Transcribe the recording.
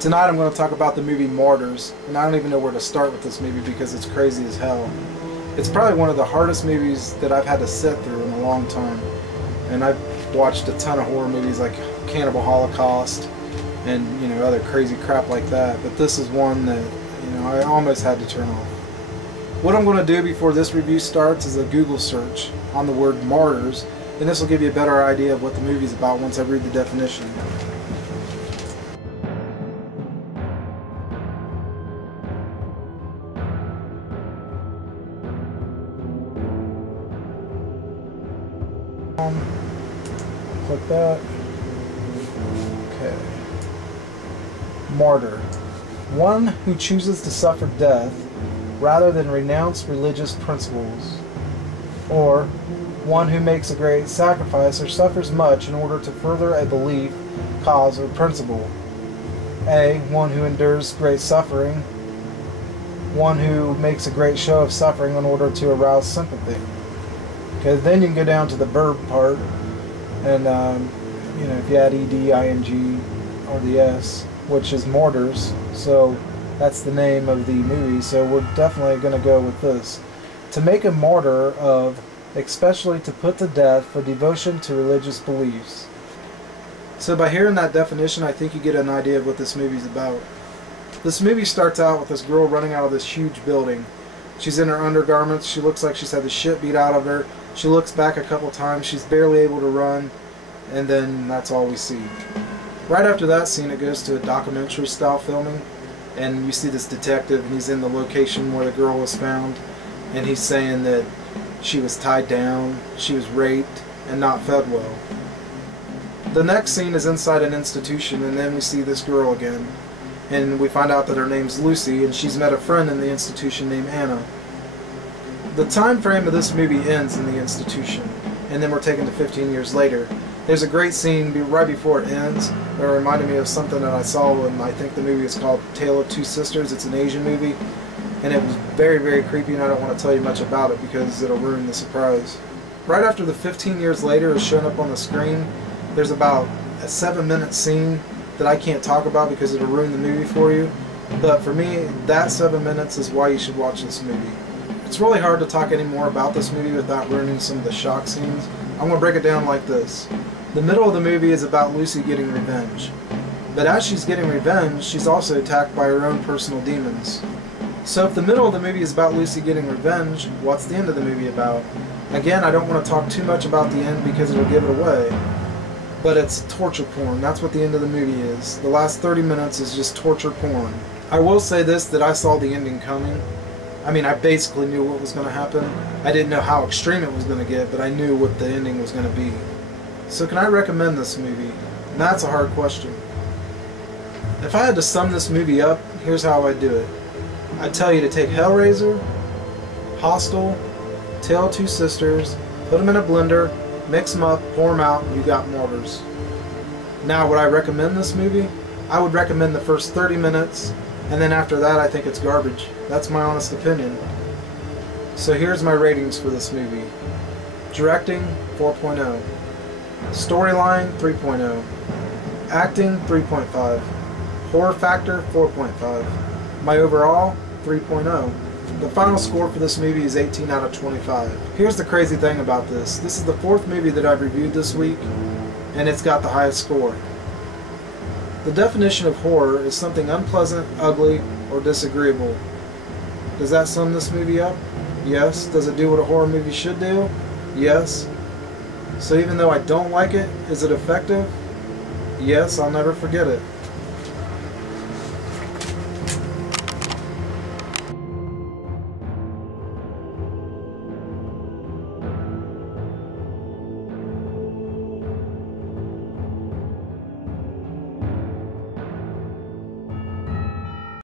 Tonight I'm going to talk about the movie Martyrs, and I don't even know where to start with this movie because it's crazy as hell. It's probably one of the hardest movies that I've had to sit through in a long time. And I've watched a ton of horror movies like Cannibal Holocaust and other crazy crap like that, but this is one that I almost had to turn off. What I'm going to do before this review starts is a Google search on the word Martyrs, and this will give you a better idea of what the movie's about once I read the definition. Click that. Okay. Martyr. One who chooses to suffer death rather than renounce religious principles. Or one who makes a great sacrifice or suffers much in order to further a belief, cause, or principle. A. One who endures great suffering. One who makes a great show of suffering in order to arouse sympathy. Okay, then you can go down to the verb part, and if you add ed, ing, or the s, which is martyrs, so that's the name of the movie. So we're definitely going to go with this. To make a martyr of, especially to put to death for devotion to religious beliefs. So by hearing that definition, I think you get an idea of what this movie's about. This movie starts out with this girl running out of this huge building. She's in her undergarments. She looks like she's had the shit beat out of her. She looks back a couple times. She's barely able to run, and then that's all we see. Right after that scene, it goes to a documentary style filming, and we see this detective, and he's in the location where the girl was found, and he's saying that she was tied down, she was raped, and not fed well. The next scene is inside an institution, and then we see this girl again, and we find out that her name's Lucy, and she's met a friend in the institution named Anna. The time frame of this movie ends in the institution, and then we're taken to 15 years later. There's a great scene right before it ends that reminded me of something that I saw, and I think the movie is called Tale of Two Sisters. It's an Asian movie, and it was very, very creepy, and I don't want to tell you much about it because it'll ruin the surprise. Right after the 15 years later is shown up on the screen, there's about a 7-minute scene that I can't talk about because it'll ruin the movie for you, but for me, that 7 minutes is why you should watch this movie. It's really hard to talk any more about this movie without ruining some of the shock scenes. I'm going to break it down like this. The middle of the movie is about Lucy getting revenge. But as she's getting revenge, she's also attacked by her own personal demons. So if the middle of the movie is about Lucy getting revenge, what's the end of the movie about? Again, I don't want to talk too much about the end because it'll give it away. But it's torture porn. That's what the end of the movie is. The last 30 minutes is just torture porn. I will say this, that I saw the ending coming. I mean, I basically knew what was going to happen. I didn't know how extreme it was going to get, but I knew what the ending was going to be. So can I recommend this movie? And that's a hard question. If I had to sum this movie up, here's how I'd do it. I'd tell you to take Hellraiser, Hostel, Tale of Two Sisters, put them in a blender, mix them up, pour them out, and you got Martyrs. Now, would I recommend this movie? I would recommend the first 30 minutes, and then after that I think it's garbage. That's my honest opinion. So here's my ratings for this movie. Directing, 4.0. Storyline, 3.0. Acting, 3.5. Horror factor, 4.5. My overall, 3.0. The final score for this movie is 18 out of 25. Here's the crazy thing about this. This is the 4th movie that I've reviewed this week, and it's got the highest score. The definition of horror is something unpleasant, ugly, or disagreeable. Does that sum this movie up? Yes. Does it do what a horror movie should do? Yes. So even though I don't like it, is it effective? Yes, I'll never forget it.